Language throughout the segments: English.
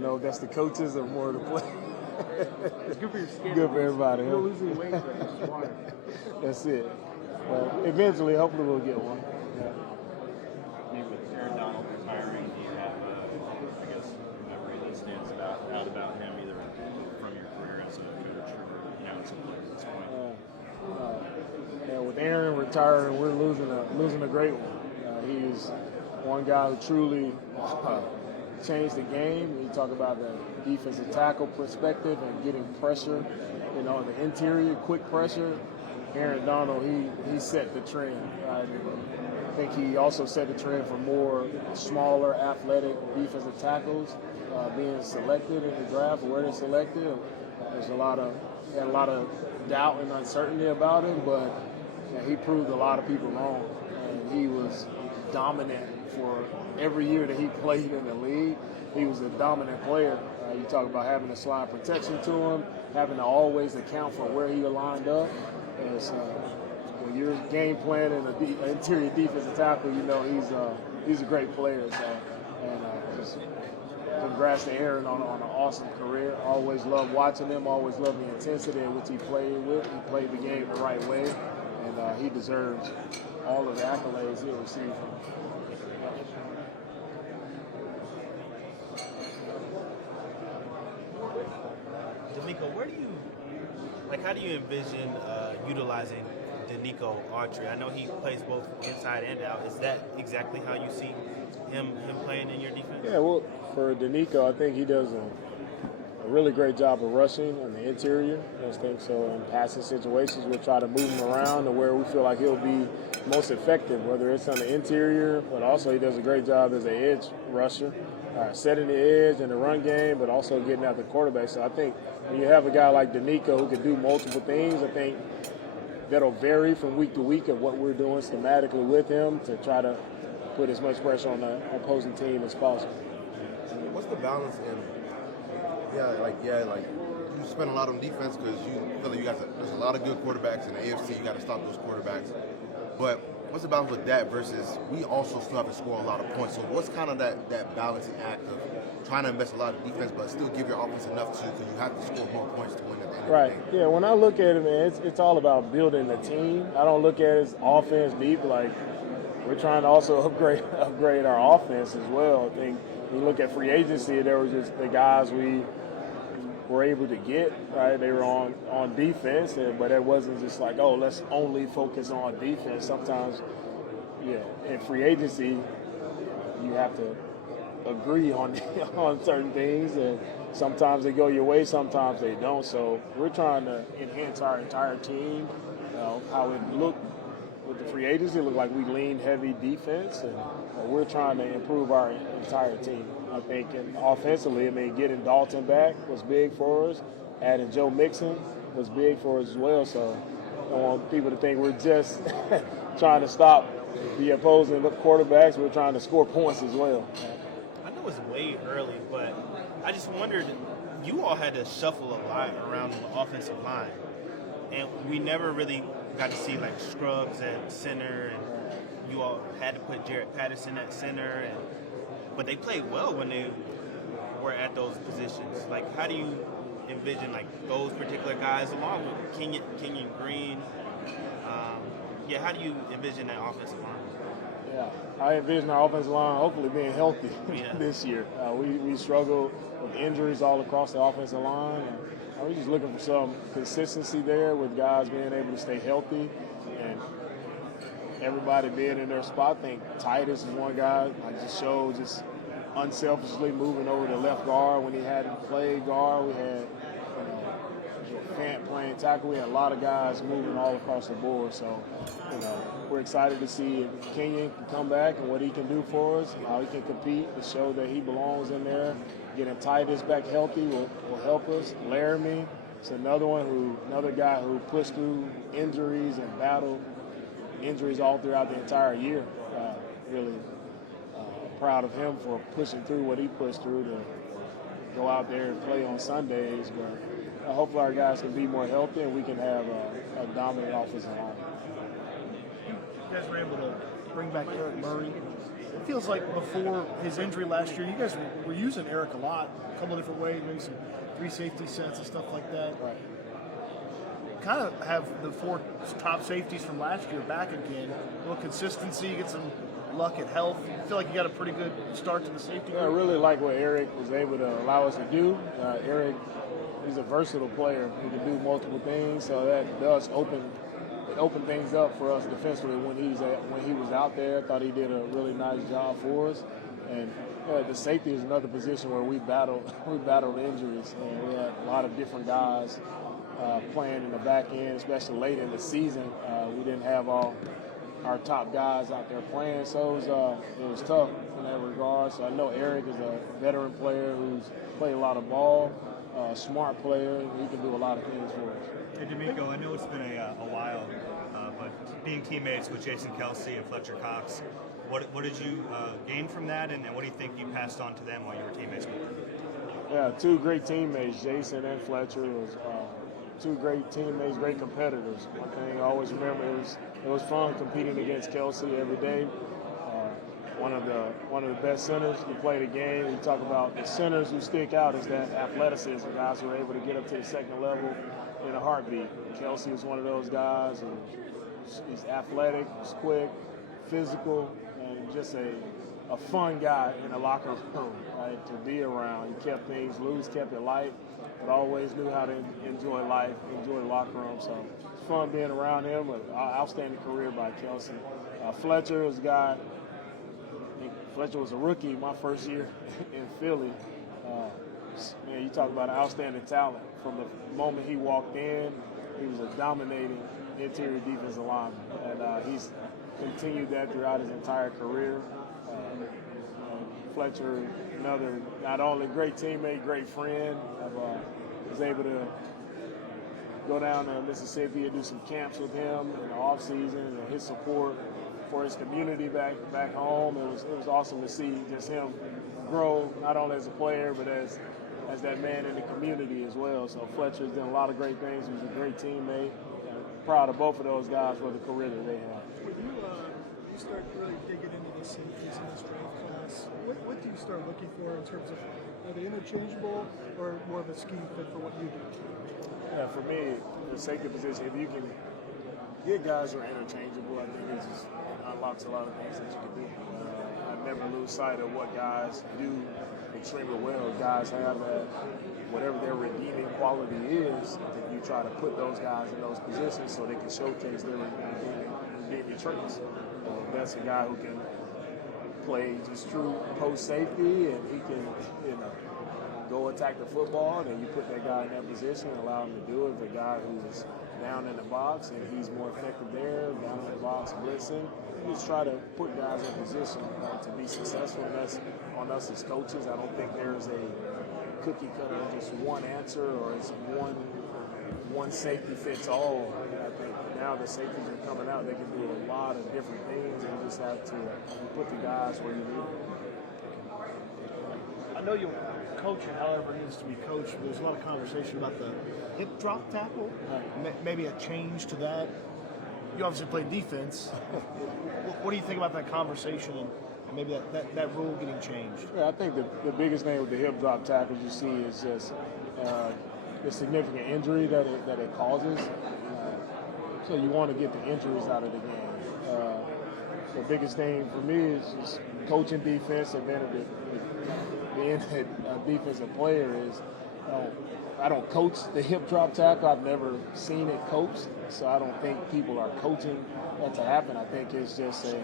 No, that's the coaches or more the players. It's good for your skin. Good for everybody. You're losing weight, but it's water. That's it. Well, eventually, hopefully, we'll get one. Yeah. With Aaron Donald retiring, do you have, I guess, a memory that stands out about him, either from your career as a coach or as a player at this point? Yeah, with Aaron retiring, we're losing a great one. He's one guy who truly changed the game. You talk about the defensive tackle perspective and getting pressure, the interior, quick pressure. Aaron Donald, he set the trend. Right? I think he also set the trend for more smaller, athletic defensive tackles being selected in the draft. Where they're selected, there's a lot of doubt and uncertainty about him, but he proved a lot of people wrong. And he was dominant for every year that he played in the league. He was a dominant player. You talk about having to slide protection to him, having to always account for where he lined up. When you're game planning an interior defensive tackle, he's a great player. So, and just congrats to Aaron on an awesome career. Always loved watching him. Always loved the intensity in which he played with. He played the game the right way, and he deserves all of the accolades he'll receive from him. DeMeco, how do you envision utilizing DeMeco Autry? I know he plays both inside and out. Is that exactly how you see him playing in your defense? Yeah, well, for DeMeco, I think he does a really great job of rushing on the interior. I think so. In passing situations, we'll try to move him around to where we feel like he'll be most effective, whether it's on the interior, but also he does a great job as an edge rusher, setting the edge in the run game, but also getting at the quarterback. So I think when you have a guy like DeMeco who can do multiple things, I think that'll vary from week to week of what we're doing schematically with him to try to put as much pressure on the opposing team as possible. What's the balance in, you spend a lot on defense because you feel like there's a lot of good quarterbacks in the AFC, you got to stop those quarterbacks. But what's the balance with that versus we also still have to score a lot of points? So what's kind of that balancing act of trying to invest a lot of defense but still give your offense enough because you have to score more points to win at the end Right. of the game? Yeah, when I look at it, man, it's all about building the team. I don't look at it as offense deep. Like, we're trying to also upgrade our offense as well. I think when you look at free agency, there was just the guys we were able to get, right? They were on defense, but it wasn't just like, oh, let's only focus on defense. Sometimes, in free agency, you have to agree on on certain things, and sometimes they go your way, sometimes they don't. So we're trying to enhance our entire team. How it looked with the free agency, it looked like we leaned heavy defense, and we're trying to improve our entire team. I think, and offensively, getting Dalton back was big for us. Adding Joe Mixon was big for us as well. So I don't want people to think we're just trying to stop the opposing quarterbacks. We're trying to score points as well. I know it's way early, but I just wondered, you all had to shuffle a lot around the offensive line. And we never really got to see like scrubs at center, and you all had to put Jarrett Patterson at center, but they played well when they were at those positions. Like, how do you envision like those particular guys along with Kenyon Green? How do you envision that offensive line? Yeah, I envision our offensive line hopefully being healthy this year. We struggle with injuries all across the offensive line. And we're just looking for some consistency there with guys being able to stay healthy and everybody being in their spot. I think Titus is one guy just showed just unselfishly moving over to left guard when he hadn't played guard. We had Fant playing tackle. We had a lot of guys moving all across the board. So, we're excited to see if Kenyon can come back and what he can do for us, how he can compete to show that he belongs in there. Getting Titus back healthy will help us. Laramie is another guy who pushed through injuries and battled injuries all throughout the entire year. Really proud of him for pushing through what he pushed through to go out there and play on Sundays. But hopefully our guys can be more healthy and we can have a dominant offensive line. You guys were able to bring back Eric Murray. It feels like before his injury last year, you guys were using Eric a lot, a couple of different ways, maybe some 3 safety sets and stuff like that. Right. Kind of have the 4 top safeties from last year back again. A little consistency, get some luck at health. I feel like you got a pretty good start to the safety. I really like what Eric was able to allow us to do. Eric, he's a versatile player who can do multiple things, so that does open things up for us defensively when he was out there. I thought he did a really nice job for us. And the safety is another position where we battled injuries, and we had a lot of different guys playing in the back end, especially late in the season. We didn't have all our top guys out there playing, so it was tough in that regard. So I know Eric is a veteran player who's played a lot of ball, smart player, and he can do a lot of things for us. Hey, DeMeco, I know it's been a while, but being teammates with Jason Kelsey and Fletcher Cox, what did you gain from that, and what do you think you passed on to them while you were teammates with them? Yeah, 2 great teammates, Jason and Fletcher. Was 2 great teammates, great competitors. One thing I always remember, it was fun competing against Kelsey every day. One of the best centers to play the game. We talk about the centers who stick out is that athleticism, guys who are able to get up to the second level in a heartbeat. Kelsey is one of those guys. He's athletic, he's quick, physical, and just a fun guy in the locker room, right, to be around. He kept things loose, kept it light, but always knew how to enjoy life, enjoy the locker room. So it's fun being around him. An outstanding career by Kelsey. Fletcher was a guy. Fletcher was a rookie my first year in Philly. Man, you talk about an outstanding talent. From the moment he walked in, he was a dominating interior defensive lineman, and he's continued that throughout his entire career. Fletcher, another not only great teammate, great friend. Was able to go down to Mississippi and do some camps with him in the off season, and his support for his community back home. It was awesome to see just him grow, not only as a player, but as that man in the community as well. So Fletcher's done a lot of great things. He was a great teammate. Proud of both of those guys for the career that they have. When you start really digging into the safeties in this draft class, what do you start looking for in terms of, are they interchangeable or more of a scheme fit for what you do? Yeah, for me, the safety position, if you can get guys who are interchangeable, I think it just unlocks a lot of things that you can do. I never lose sight of what guys do extremely well. Guys have that, whatever their redeeming quality is, that you try to put those guys in those positions so they can showcase their redeeming traits. That's a guy who can play just true post safety, and he can, go attack the football, and then you put that guy in that position and allow him to do it. The guy who is down in the box and he's more effective there, down in the box blitzing. You just try to put guys in position to be successful, and that's on us as coaches. I don't think there's a cookie cutter, just one answer, or it's one safety fits all. I think now the safeties are coming out, they can do a lot of different things, and you just have to put the guys where you need them. I know you'll coach it however it needs to be coached, but there's a lot of conversation about the hip drop tackle, maybe a change to that. You obviously play defense. What do you think about that conversation and maybe that rule getting changed? Yeah, I think the biggest thing with the hip drop tackles you see is just the significant injury that it causes. So you want to get the injuries out of the game. The biggest thing for me is just coaching defense, and then being a defensive player is I don't coach the hip drop tackle. I've never seen it coached, so I don't think people are coaching that to happen. I think it's just an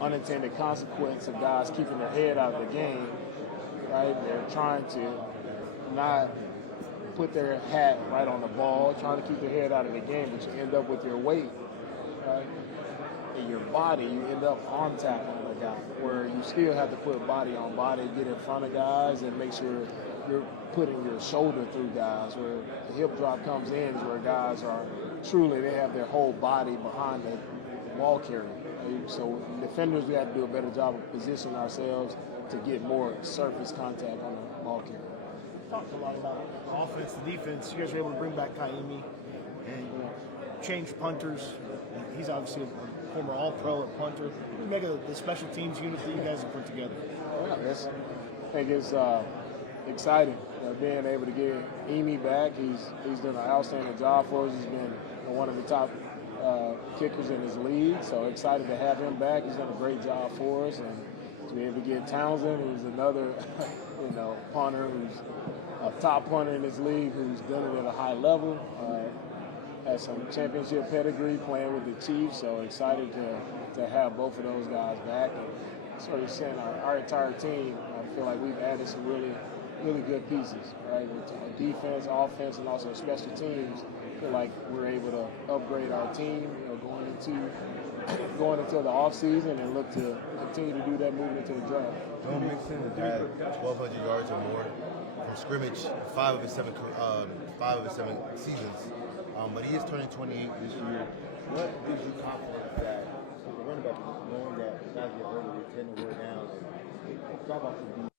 unintended consequence of guys keeping their head out of the game, right? They're trying to not put their hat right on the ball, trying to keep their head out of the game, but you end up with your weight, right? In your body, you end up on tackling a guy, where you still have to put body on body, get in front of guys, and make sure you're putting your shoulder through guys. Where the hip drop comes in is where guys are truly, they have their whole body behind the ball carrier. Right? So defenders, we have to do a better job of positioning ourselves to get more surface contact on the ball carrier. Talked a lot about offense, the defense. You guys were able to bring back Kaimi and change punters. He's obviously a former All-Pro and punter. What do you make of the special teams unit that you guys have put together? Yeah, I think it's exciting being able to get Emi back. He's done an outstanding job for us. He's been one of the top kickers in his league, so excited to have him back. He's done a great job for us, and to be able to get Townsend, who's another punter, who's a top punter in his league, who's done it at a high level, has some championship pedigree playing with the Chiefs, so excited to have both of those guys back. And sort of saying our entire team, I feel like we've added some really good pieces, right? With defense, offense, and also special teams. I feel like we're able to upgrade our team, going into the offseason and look to continue to do that moving into the draft. Joe Mixon has had 1,200 yards or more from scrimmage, 5 of his 7 seasons. But he is turning 28 this year. What gives you confidence that the running back, knowing that guys get older, they tend to wear down, and drop off the